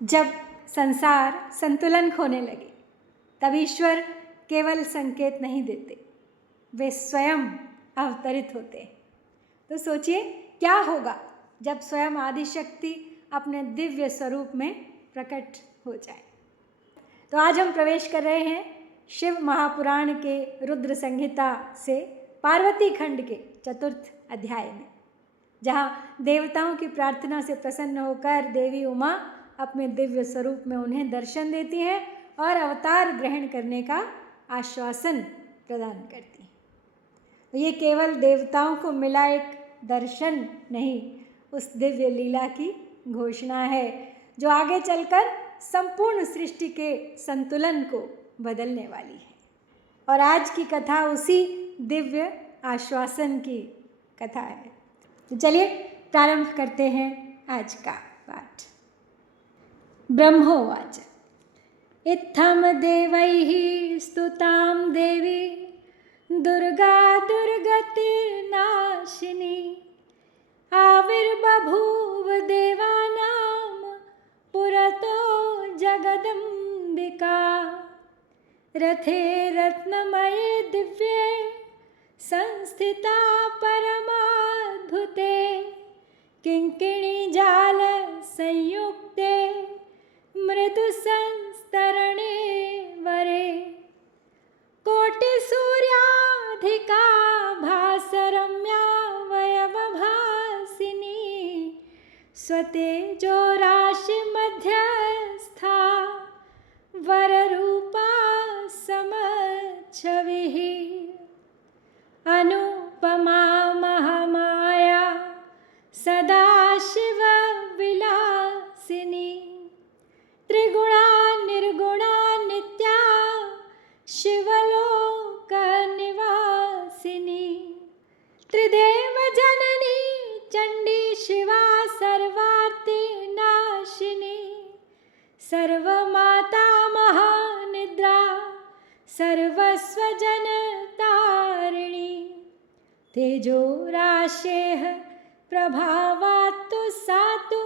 जब संसार संतुलन खोने लगे तब ईश्वर केवल संकेत नहीं देते, वे स्वयं अवतरित होते हैं। तो सोचिए क्या होगा जब स्वयं आदिशक्ति अपने दिव्य स्वरूप में प्रकट हो जाए। तो आज हम प्रवेश कर रहे हैं शिव महापुराण के रुद्र संहिता से पार्वती खंड के 4th अध्याय में, जहाँ देवताओं की प्रार्थना से प्रसन्न होकर देवी उमा अपने दिव्य स्वरूप में उन्हें दर्शन देती हैं और अवतार ग्रहण करने का आश्वासन प्रदान करती हैं। तो ये केवल देवताओं को मिला एक दर्शन नहीं, उस दिव्य लीला की घोषणा है जो आगे चलकर संपूर्ण सृष्टि के संतुलन को बदलने वाली है। और आज की कथा उसी दिव्य आश्वासन की कथा है। तो चलिए प्रारंभ करते हैं आज का पाठ। ब्रह्मोवाच इत्थं देवैः स्तुतां देवी दुर्गा दुर्गतिर्नाशिनी आविर्बभूव देवानां पुरतो जगदम्बिका रथे रत्नमये दिव्ये संस्थिता परमाद्भुते किङ्किणीजाल संयुक्ते मृदु संस्तरणे वरे कोटिसूर्याधिका भासरम्या वयवभासिनी स्वतेजो राशि मध्यस्था वररूपा समच्छविः अनुपमा महामाया सदाशिव विलासिनी त्रिगुणा निर्गुणा नित्या शिवलोक निवासिनी त्रिदेव जननी चंडी शिवा सर्वार्ति नाशिनी सर्वमाता महानिद्रा सर्वस्वजन तारिणी तेजो राशेः प्रभावात्तु सातु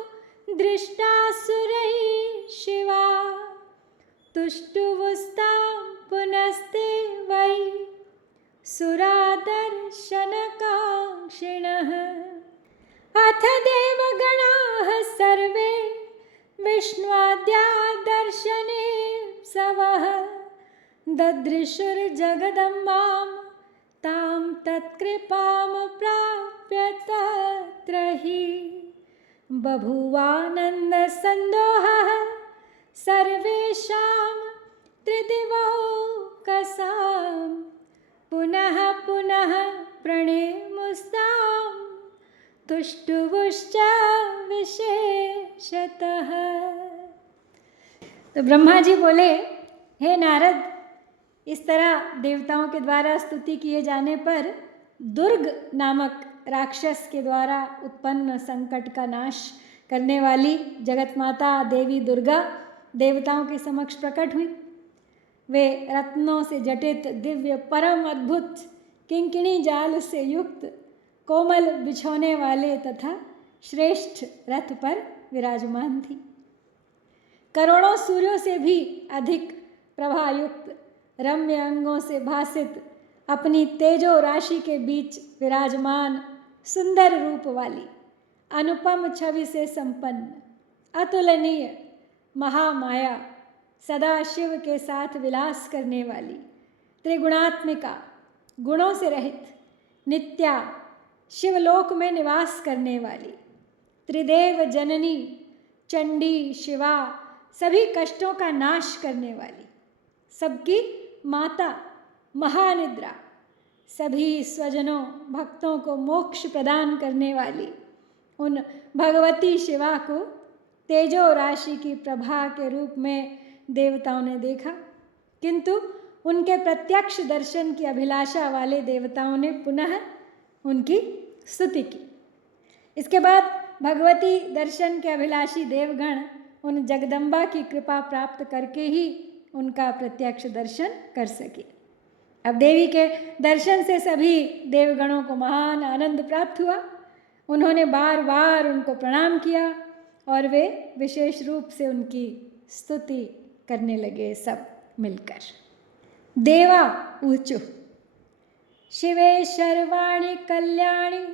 दृष्टासुरैः शिवा तुष्टुवुस्तां पुनस्ते वै सुरादर्शनकाङ्क्षिणः अथ देवगणाः सर्वे विष्णुआद्या दर्शने सवः ददृशुर्जगदम्बां तां तत्कृपां प्राप्य तत्र हि बभूवानन्दसन्दोहः सर्वेषां त्रिदिवौकसां पुनः पुनः प्रणेमुस्तां तुष्टुवुश्च विशेषतः। तो ब्रह्मा जी बोले, हे नारद, इस तरह देवताओं के द्वारा स्तुति किए जाने पर दुर्ग नामक राक्षस के द्वारा उत्पन्न संकट का नाश करने वाली जगत माता देवी दुर्गा देवताओं के समक्ष प्रकट हुई। वे रत्नों से जटित दिव्य परम अद्भुत किंकिणी जाल से युक्त कोमल बिछोने वाले तथा श्रेष्ठ रथ पर विराजमान थी। करोड़ों सूर्यों से भी अधिक प्रभायुक्त रम्य अंगों से भासित अपनी तेजो राशि के बीच विराजमान सुंदर रूप वाली अनुपम छवि से संपन्न अतुलनीय महामाया सदा शिव के साथ विलास करने वाली त्रिगुणात्मिका गुणों से रहित नित्या शिवलोक में निवास करने वाली त्रिदेव जननी चंडी शिवा सभी कष्टों का नाश करने वाली सबकी माता महानिद्रा सभी स्वजनों भक्तों को मोक्ष प्रदान करने वाली उन भगवती शिवा को तेजो राशि की प्रभा के रूप में देवताओं ने देखा, किंतु उनके प्रत्यक्ष दर्शन की अभिलाषा वाले देवताओं ने पुनः उनकी स्तुति की। इसके बाद भगवती दर्शन के अभिलाषी देवगण उन जगदम्बा की कृपा प्राप्त करके ही उनका प्रत्यक्ष दर्शन कर सके। अब देवी के दर्शन से सभी देवगणों को महान आनंद प्राप्त हुआ। उन्होंने बार बार उनको प्रणाम किया और वे विशेष रूप से उनकी स्तुति करने लगे सब मिलकर। देवा ऊचु शिवे सर्वाणि कल्याणि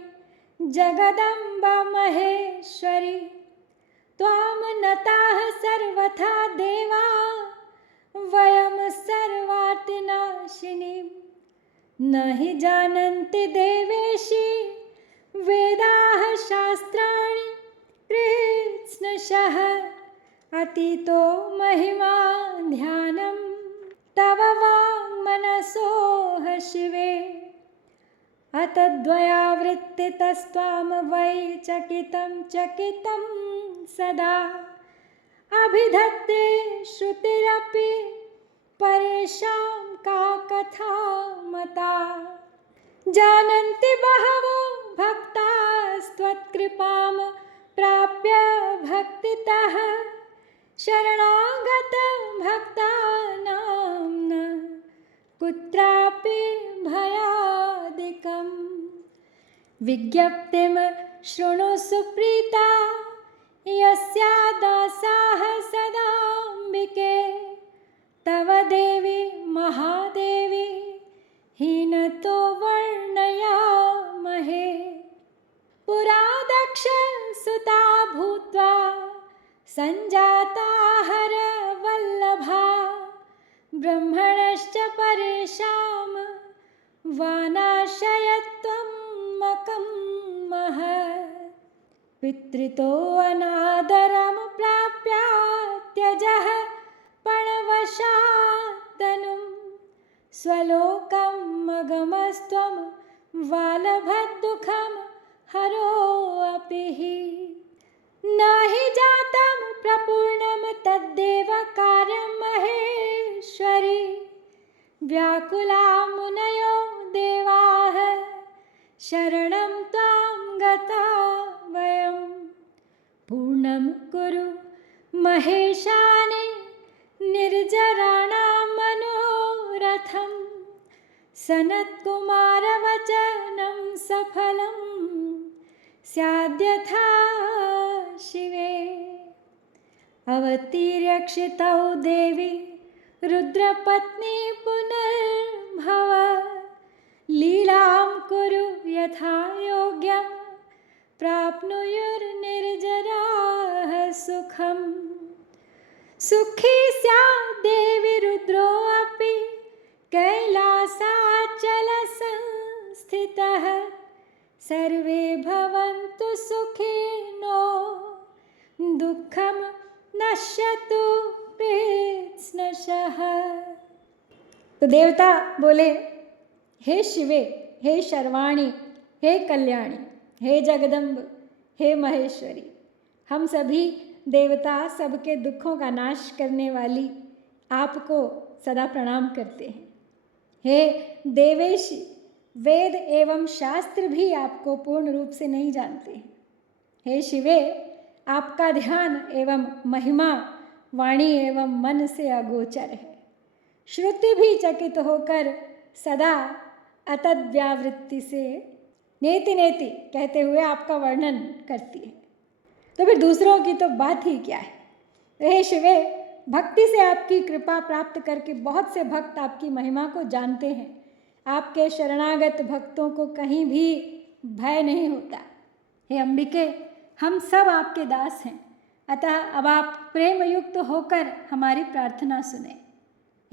जगदम्बा महेश्वरी त्वां नताः सर्वथा देवा वयं सर्वार्तिनाशिनीं न हि जानन्ति देवेशि वेदाः शास्त्राणि कृत्स्नशः अतीतो महिमा ध्यानं तव वाङ्मनसोः शिवे अतद्वयावृत्तितस्त्वां वै चकितं चकितं सदा अभिधत्ते श्रुतिरपि परेषां का कथा मता जानन्ति बहवो भक्तास्त्वत्कृपां प्राप्य भक्तितः शरणागत भक्तानां न कुत्रापि भयादिकम् विज्ञप्तिं शृणु सुप्रीता यस्या दासाः सदाम्बिके तव देवी महादेवी हीनतो वर्णयामहे पुरा दक्ष सुता भूत्वा सञ्जाता हरवल्लभा ब्रह्मणश्च परेषां वानाशयत्वं मकं महत् पितृतो अनादरं प्राप्य त्यजः पणवशात्तनुं स्वलोकं मगमस्त्वं वालभद्दुःखं हरोऽपि न हि जातं प्रपूर्णं तद्देव कार्यं महेश्वरी व्याकुला मुनयो देवाः शरणं त्वां गता वयं पूर्णं कुरु महेशानि निर्जराणां मनोरथं सनत्कुमारवचनं सफलं स्याद्यथा शिवे अवतीर्यक्षितौ देवी रुद्रपत्नी पुनर्भव लीलां कुरु यथा योग्यं प्राप्नुयुर्निर्जराः सुखम् सुखी स्यात् देवी रुद्रोऽपि कैलासाचलसंस्थितः सर्वे भवन्तु सुखिनो दुःखं नश्यतु प्रीत्स्नशः। तो देवता बोले, हे शिवे, हे शर्वाणी, हे कल्याणी, हे जगदम्ब, हे महेश्वरी, हम सभी देवता सबके दुखों का नाश करने वाली आपको सदा प्रणाम करते हैं। हे देवेशी, वेद एवं शास्त्र भी आपको पूर्ण रूप से नहीं जानते हैं। हे शिवे, आपका ध्यान एवं महिमा वाणी एवं मन से अगोचर है। श्रुति भी चकित होकर सदा अतद्व्यावृत्ति से नेति नेति कहते हुए आपका वर्णन करती है। तो फिर दूसरों की तो बात ही क्या है। हे शिवे, भक्ति से आपकी कृपा प्राप्त करके बहुत से भक्त आपकी महिमा को जानते हैं। आपके शरणागत भक्तों को कहीं भी भय नहीं होता। हे अंबिके, हम सब आपके दास हैं, अतः अब आप प्रेम युक्त होकर हमारी प्रार्थना सुने।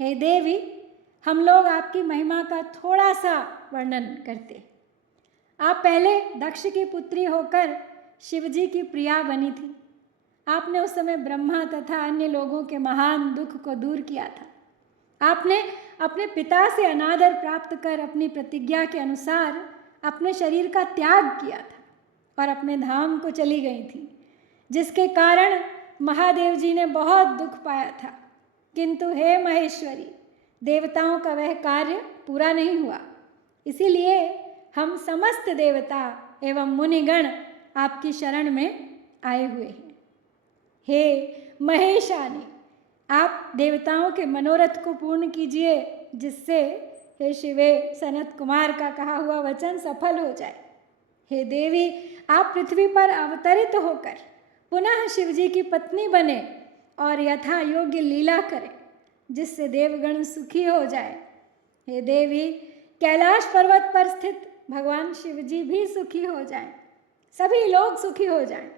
हे देवी, हम लोग आपकी महिमा का थोड़ा सा वर्णन करते। आप पहले दक्ष की पुत्री होकर शिवजी की प्रिया बनी थी। आपने उस समय ब्रह्मा तथा अन्य लोगों के महान दुख को दूर किया था। आपने अपने पिता से अनादर प्राप्त कर अपनी प्रतिज्ञा के अनुसार अपने शरीर का त्याग किया था और अपने धाम को चली गई थी, जिसके कारण महादेव जी ने बहुत दुख पाया था। किंतु हे महेश्वरी, देवताओं का वह कार्य पूरा नहीं हुआ, इसीलिए हम समस्त देवता एवं मुनिगण आपकी शरण में आए हुए हैं। हे महेशानी, आप देवताओं के मनोरथ को पूर्ण कीजिए, जिससे हे शिवे सनत कुमार का कहा हुआ वचन सफल हो जाए। हे देवी, आप पृथ्वी पर अवतरित होकर पुनः शिव जी की पत्नी बने और यथा योग्य लीला करें, जिससे देवगण सुखी हो जाए। हे देवी, कैलाश पर्वत पर स्थित भगवान शिव जी भी सुखी हो जाएं, सभी लोग सुखी हो जाएं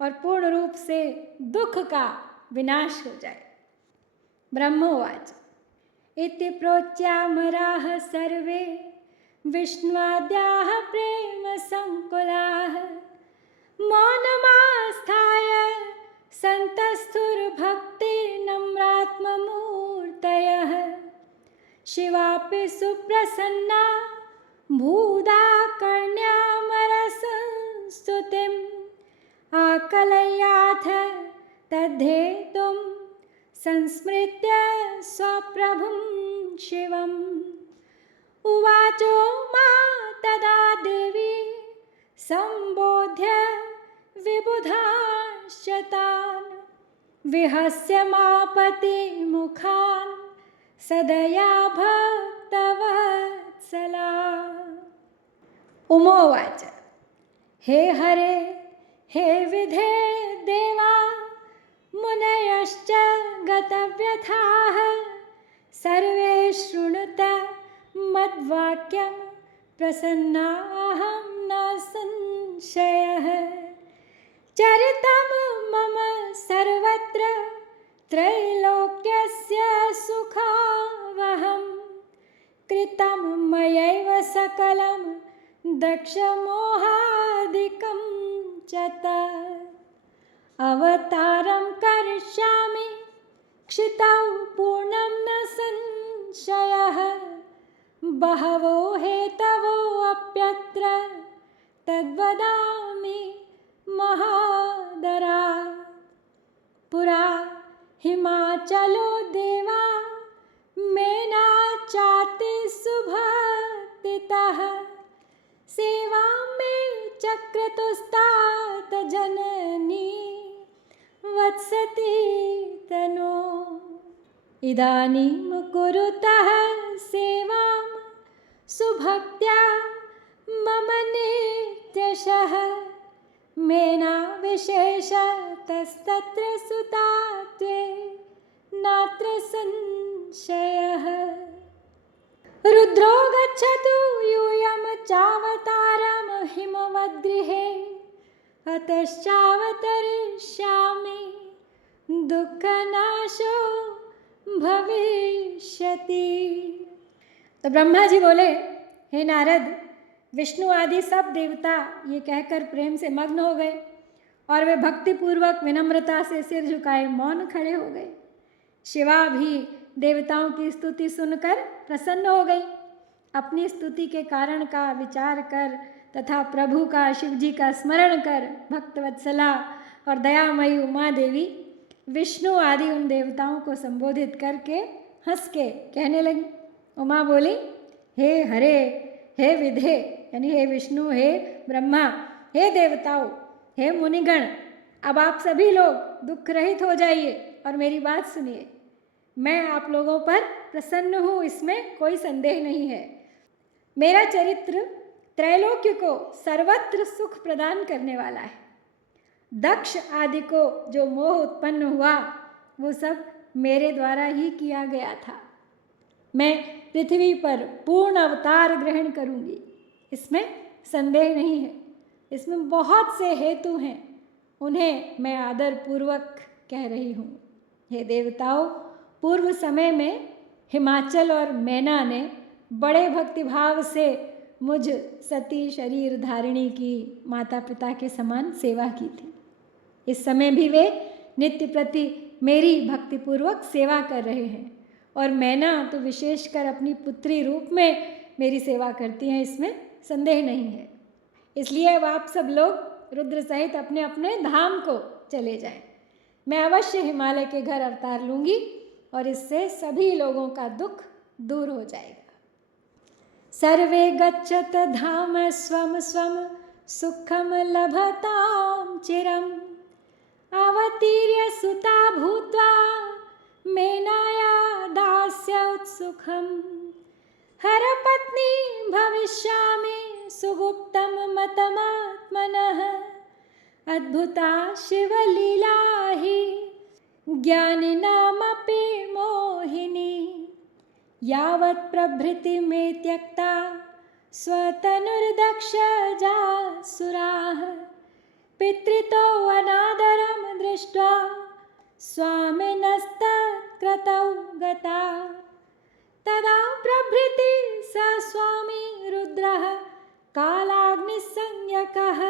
और पूर्ण रूप से दुख का विनाश हो जाए। ब्रह्मोवाच इति प्रोच्यामराः सर्वे विष्णुवाद्याः प्रेम संकुलाः मौनमास्थाय सन्तस्थुर्भक्ति नम्रात्ममूर्तयः शिवापि सुप्रसन्ना भूदाकर्ण्यामरसंस्तुतिम् आकलयाथ तद्धेतुं संस्मृत्य स्वप्रभुं शिवम् उवाचो मा तदा देवी संबोध्य विबुधांश्च तान् विहस्य मापति मुखान् सदया भक्तवत्सला। उमोवाच हे हरे हे विधे देवा मुनयश्च गतव्यथाः सर्वे शृणुत मद्वाक्यं प्रसन्नाहं न संशयः चरितं मम सर्वत्र त्रैलोक्यस्य सुखावहं कृतं मयैव सकलं दक्षमोहादिकं च तत् अवतारं करिष्यामि क्षितौ पूर्णं न संशयः बहवो हेतवो अप्यत्र तद्वदामि महादरा पुरा हिमाचलो देवा मेनाचाति सुभक्तितः सेवां मे चक्रतुस्तात जननी वत्सति तनो इदानीं कुरुतः सेवां सुभक्त्या मम नित्यशः मेना विशेषतस्तत्र सुता त्वे नात्र संशयः रुद्रो गच्छतु यूयं चावतारं हिमवद्गृहे अतश्चावतरिष्यामि दुःखनाशो भविष्यति। तो ब्रह्मा जी बोले, हे नारद, विष्णु आदि सब देवता ये कहकर प्रेम से मग्न हो गए और वे भक्तिपूर्वक विनम्रता से सिर झुकाए मौन खड़े हो गए। शिवा भी देवताओं की स्तुति सुनकर प्रसन्न हो गई। अपनी स्तुति के कारण का विचार कर तथा प्रभु का, शिव जी का स्मरण कर भक्तवत्सला और दयामयी उमा देवी विष्णु आदि उन देवताओं को संबोधित करके हंस के कहने लगी। उमा बोली, हे हरे, हे विधे, यानी हे विष्णु, हे ब्रह्मा, हे देवताओं, हे मुनिगण, अब आप सभी लोग दुख रहित हो जाइए और मेरी बात सुनिए। मैं आप लोगों पर प्रसन्न हूँ, इसमें कोई संदेह नहीं है। मेरा चरित्र त्रैलोक्य को सर्वत्र सुख प्रदान करने वाला है। दक्ष आदि को जो मोह उत्पन्न हुआ वो सब मेरे द्वारा ही किया गया था। मैं पृथ्वी पर पूर्ण अवतार ग्रहण करूँगी, इसमें संदेह नहीं है। इसमें बहुत से हेतु हैं, उन्हें मैं आदर पूर्वक कह रही हूँ। हे देवताओं, पूर्व समय में हिमाचल और मैना ने बड़े भक्तिभाव से मुझ सती शरीर धारिणी की माता पिता के समान सेवा की थी। इस समय भी वे नित्य प्रति मेरी भक्तिपूर्वक सेवा कर रहे हैं और मैना तो विशेषकर अपनी पुत्री रूप में मेरी सेवा करती हैं, इसमें संदेह नहीं है। इसलिए अब आप सब लोग रुद्र सहित अपने अपने धाम को चले जाएं। मैं अवश्य हिमालय के घर अवतार लूँगी और इससे सभी लोगों का दुख दूर हो जाएगा। सर्वे गच्छत धाम स्वम स्वम सुखम लभताम चिरम अवतीर्य सुता भूत्वा मेनाया दास्य उत्सुखम हर पत्नी भविष्यामि सुगुप्तम मतमात्मनः अद्भुता शिवलीला हि ज्ञानिनामपि मोहिनी। यावत् प्रभृति में त्यक्ता स्वतनुर्दक्षजासुराः पितृतो अनादरं दृष्ट्वा स्वामिनस्तत्क्रतौ गता। तदा प्रभृति स स्वामी रुद्रः कालाग्निसंज्ञकः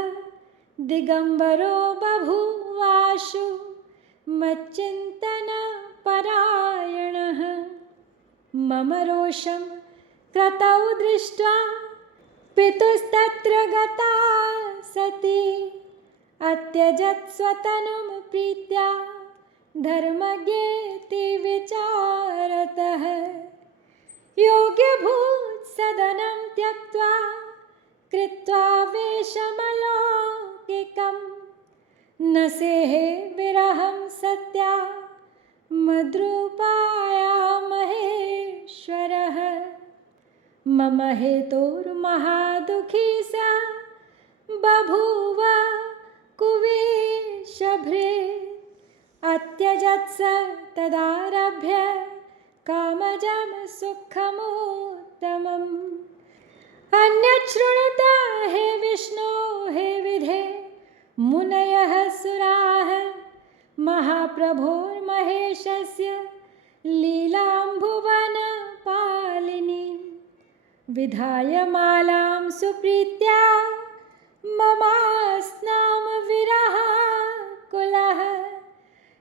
दिगंबरो बभूवाशु मच्चिन्तनपरायणः। मम रोषं क्रतौ दृष्ट्वा पितुस्तत्र गता सती अत्यजत् स्वतनुं प्रीत्या धर्मज्ञेति विचारतः। योग्यभूत् सदनं त्यक्त्वा कृत्वा वेषमलौकिकं न सेहे विरहं सत्या मद्रूपाया महेश्वरः। मम हेतुर्महादुःखी स बभूव कुवेशभृ अत्यजत् स तदारभ्य कामजं सुखमुत्तमम्। अन्यत् शृणुत हे विष्णो हे विधे मुनयः सुराः महाप्रभोर्महेशस्य लीलां भुवनपालिनीं विधाय मालां सुप्रीत्या ममास्नाम विरहाकुलः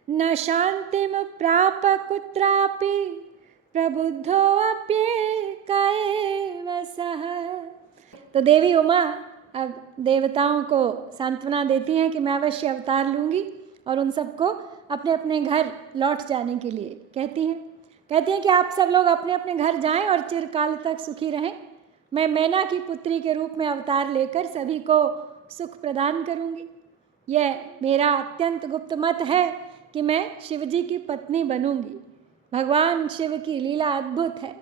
न शान्तिं प्राप कुत्रापि प्रबुद्धोऽप्येक एव सः। तो देवी उमा अब देवताओं को सांत्वना देती हैं कि मैं अवश्य अवतार लूँगी और उन सबको अपने अपने घर लौट जाने के लिए कहती हैं कि आप सब लोग अपने अपने घर जाएं और चिरकाल तक सुखी रहें। मैं मैना की पुत्री के रूप में अवतार लेकर सभी को सुख प्रदान करूँगी। यह मेरा अत्यंत गुप्त मत है कि मैं शिवजी की पत्नी बनूँगी। भगवान शिव की लीला अद्भुत है,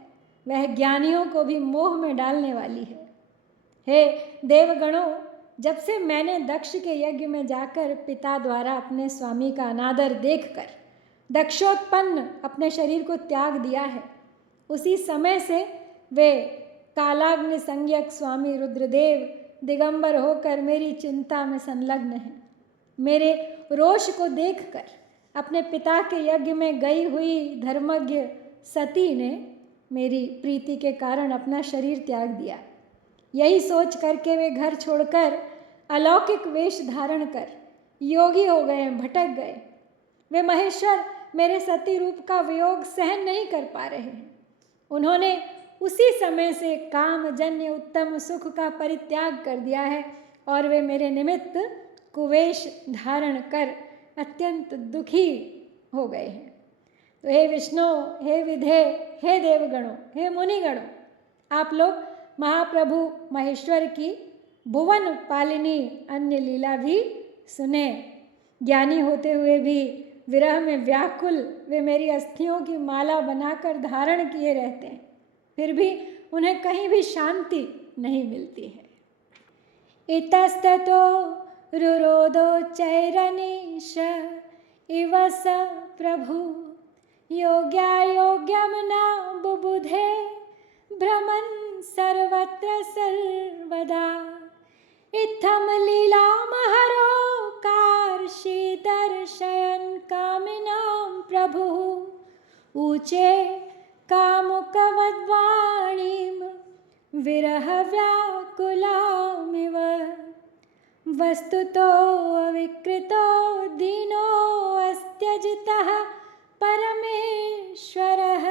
वह ज्ञानियों को भी मोह में डालने वाली है। हे देवगणों, जब से मैंने दक्ष के यज्ञ में जाकर पिता द्वारा अपने स्वामी का अनादर देखकर दक्षोत्पन्न अपने शरीर को त्याग दिया है, उसी समय से वे कालाग्नि संज्ञक स्वामी रुद्रदेव दिगंबर होकर मेरी चिंता में संलग्न हैं। मेरे रोष को देखकर अपने पिता के यज्ञ में गई हुई धर्मज्ञ सती ने मेरी प्रीति के कारण अपना शरीर त्याग दिया। यही सोच करके वे घर छोड़कर अलौकिक वेश धारण कर योगी हो गए, भटक गए। वे महेश्वर मेरे सती रूप का वियोग सहन नहीं कर पा रहे हैं। उन्होंने उसी समय से कामजन्य उत्तम सुख का परित्याग कर दिया है और वे मेरे निमित्त कुवेश धारण कर अत्यंत दुखी हो गए हैं। तो हे विष्णु, हे विधे, हे देवगणों, हे मुनिगणों, आप लोग महाप्रभु महेश्वर की भुवन पालिनी अन्य लीला भी सुने। ज्ञानी होते हुए भी विरह में व्याकुल वे मेरी अस्थियों की माला बनाकर धारण किए रहते हैं, फिर भी उन्हें कहीं भी शांति नहीं मिलती है। इतस्ततो रुरोधो चैरनीश इव स प्रभु योग्यायोग्यं न बुबुधे भ्रमन् सर्वत्र सर्वदा। इत्थं लीलामहरो कार्षि दर्शयन् कामिनां प्रभुः ऊचे कामुकवद्वाणीं विरहव्याकुलामिव। वस्तुतो अविकृतो दीनो अस्त्यजितः परमेश्वरः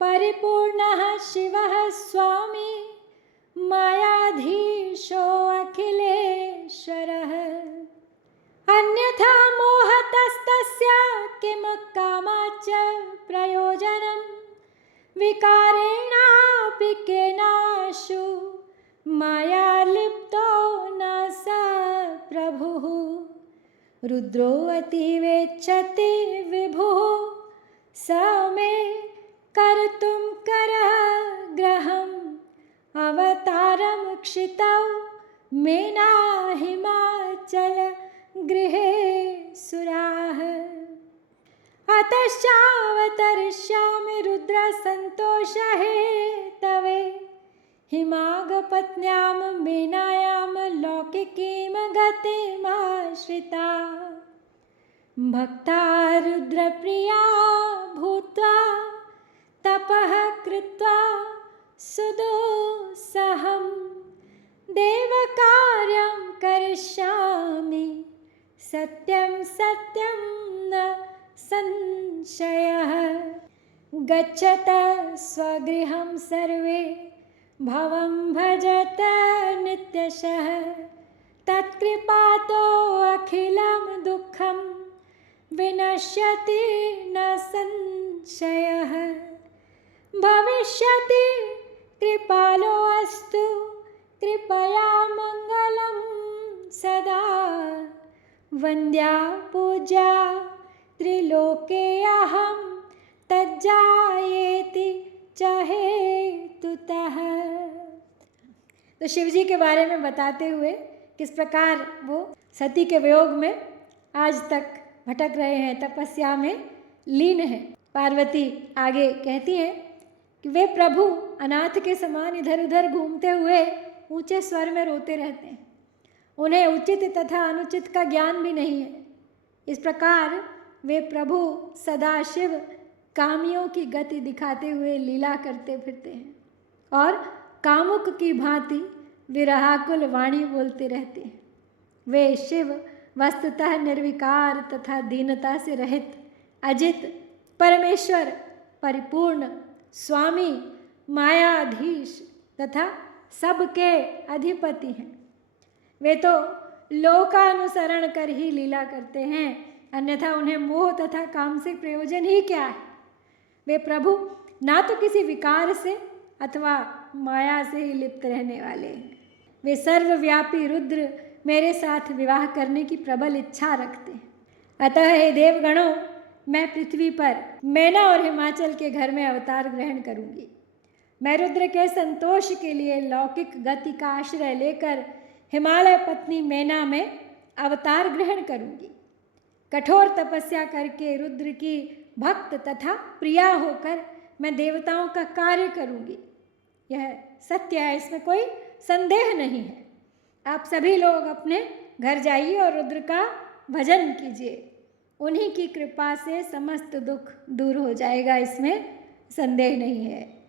परिपूर्णः शिवः स्वामी मायाधीशो अखिलेश्वरः। अन्यथा मोहतस्तस्य किं कामाच्च प्रयोजनं विकारेणापि केनाशु मायालिप्तो न स प्रभुः। रुद्रो अतीवेच्छति विभुः स मे कर्तुं करः ग्रहम् अवतारं क्षितौ मेना हिमाचल अतश्चावतरिष्यामि रुद्र संतोष हेतवे हिमागपत्न्यां मेनायां लौकिकीं गतिमाश्रिता भक्ता रुद्रप्रिया भूत्वा तपः कृत्वा सुदुस्सहं देवकार्यं करिष्यामि सत्यं सत्यं न संशयः गच्छत स्वगृहं सर्वे भवं भजत नित्यशः तत्कृपातो अखिलं दुःखं विनश्यति न संशयः भविष्यति कृपालो अस्तु कृपया मङ्गलं सदा वन्द्या पूज्या त्रिलोके अहं तज्जायेति च हेतुतः। तो शिव जी के बारे में बताते हुए किस प्रकार वो सती के वियोग में आज तक भटक रहे हैं, तपस्या में लीन है। पार्वती आगे कहती हैं कि वे प्रभु अनाथ के समान इधर उधर घूमते हुए ऊंचे स्वर में रोते रहते हैं, उन्हें उचित तथा अनुचित का ज्ञान भी नहीं है। इस प्रकार वे प्रभु सदाशिव कामियों की गति दिखाते हुए लीला करते फिरते हैं और कामुक की भांति विरहाकुल वाणी बोलते रहते हैं। वे शिव वस्तुतः निर्विकार तथा दीनता से रहित अजित परमेश्वर परिपूर्ण स्वामी मायाधीश तथा सबके अधिपति हैं। वे तो लोकानुसरण कर ही लीला करते हैं, अन्यथा उन्हें मोह तथा काम से प्रयोजन ही क्या है। वे प्रभु ना तो किसी विकार से अथवा माया से ही लिप्त रहने वाले हैं। वे सर्वव्यापी रुद्र मेरे साथ विवाह करने की प्रबल इच्छा रखते हैं। अतः हे देवगणों, मैं पृथ्वी पर मैना और हिमाचल के घर में अवतार ग्रहण करूंगी। मैं रुद्र के संतोष के लिए लौकिक गति का आश्रय लेकर हिमालय पत्नी मैना में अवतार ग्रहण करूंगी। कठोर तपस्या करके रुद्र की भक्त तथा प्रिया होकर मैं देवताओं का कार्य करूंगी। यह सत्य है, इसमें कोई संदेह नहीं है। आप सभी लोग अपने घर जाइए और रुद्र का भजन कीजिए, उन्हीं की कृपा से समस्त दुख दूर हो जाएगा, इसमें संदेह नहीं है।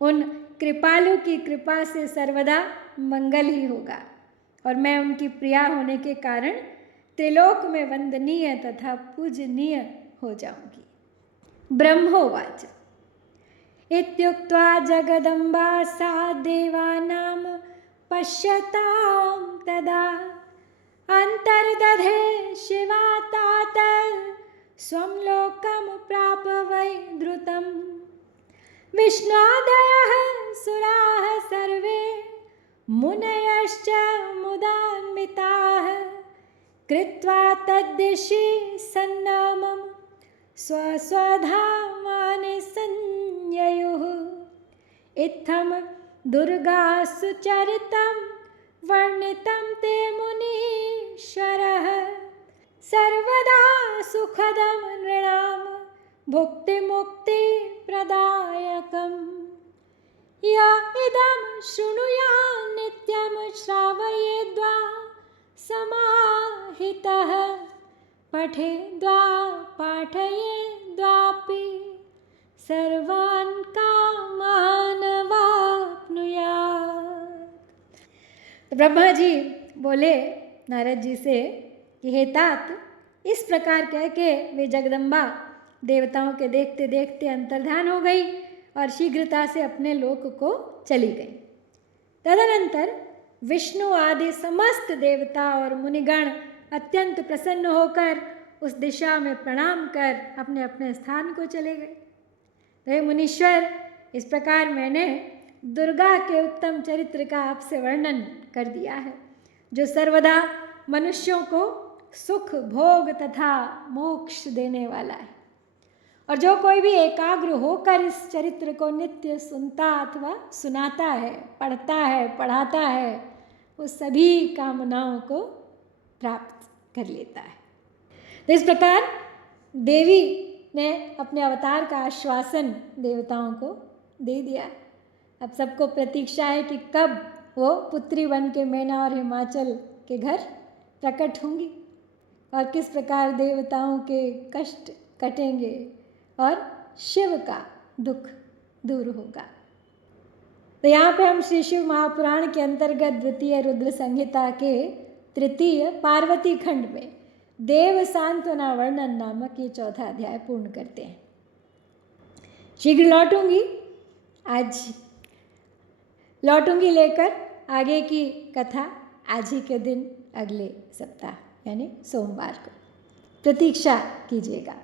उन कृपालु की कृपा से सर्वदा मंगल ही होगा और मैं उनकी प्रिया होने के कारण त्रिलोक में वंदनीय तथा पूजनीय हो जाऊंगी। ब्रह्मोवाच इत्युक्त्वा जगदम्बा सा देवानां पश्यतां तदा अन्तर्दधे शिवा तात स्वं लोकं प्राप वै द्रुतम् विष्णादयः सुराः सर्वे मुनयश्च मुदान्विताः कृत्वा तद्दिशि सन्नामं स्वस्वधामानि संययुः इत्थं दुर्गासु चरितं वर्णितं ते मुनीश्वरः सर्वदा सुखदं नृणां भुक्तिमुक्तिप्रदायकम् य इदं शृणुयात् नित्यं श्रावयेद्वा समाहितः पठेद्वा पाठयेद्वापि सर्वान् कामान् वाप्नुयात्। तो ब्रह्मा जी बोले नारद जी से कि हे तात, इस प्रकार कह के वे जगदम्बा देवताओं के देखते देखते अंतर्ध्यान हो गई और शीघ्रता से अपने लोक को चली गई। तदनंतर विष्णु आदि समस्त देवता और मुनिगण अत्यंत प्रसन्न होकर उस दिशा में प्रणाम कर अपने अपने स्थान को चले गए। हे मुनीश्वर, इस प्रकार मैंने दुर्गा के उत्तम चरित्र का आपसे वर्णन कर दिया है, जो सर्वदा मनुष्यों को सुख भोग तथा मोक्ष देने वाला है। और जो कोई भी एकाग्र होकर इस चरित्र को नित्य सुनता अथवा सुनाता है, पढ़ता है, पढ़ाता है, वो सभी कामनाओं को प्राप्त कर लेता है। तो इस प्रकार देवी ने अपने अवतार का आश्वासन देवताओं को दे दिया। अब सबको प्रतीक्षा है कि कब वो पुत्री बन के मैना और हिमाचल के घर प्रकट होंगी और किस प्रकार देवताओं के कष्ट कटेंगे और शिव का दुख दूर होगा। तो यहाँ पे हम श्री शिव महापुराण के अंतर्गत द्वितीय रुद्र संहिता के तृतीय पार्वती खंड में देव सांत्वना वर्णन नामक ये चौथा अध्याय पूर्ण करते हैं। शीघ्र लौटूंगी, आज लौटूंगी लेकर आगे की कथा आज ही के दिन अगले सप्ताह यानी सोमवार को। प्रतीक्षा कीजिएगा।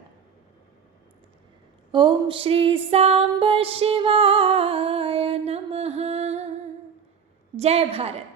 ओम श्री सांब शिवाय नमः। जय भारत।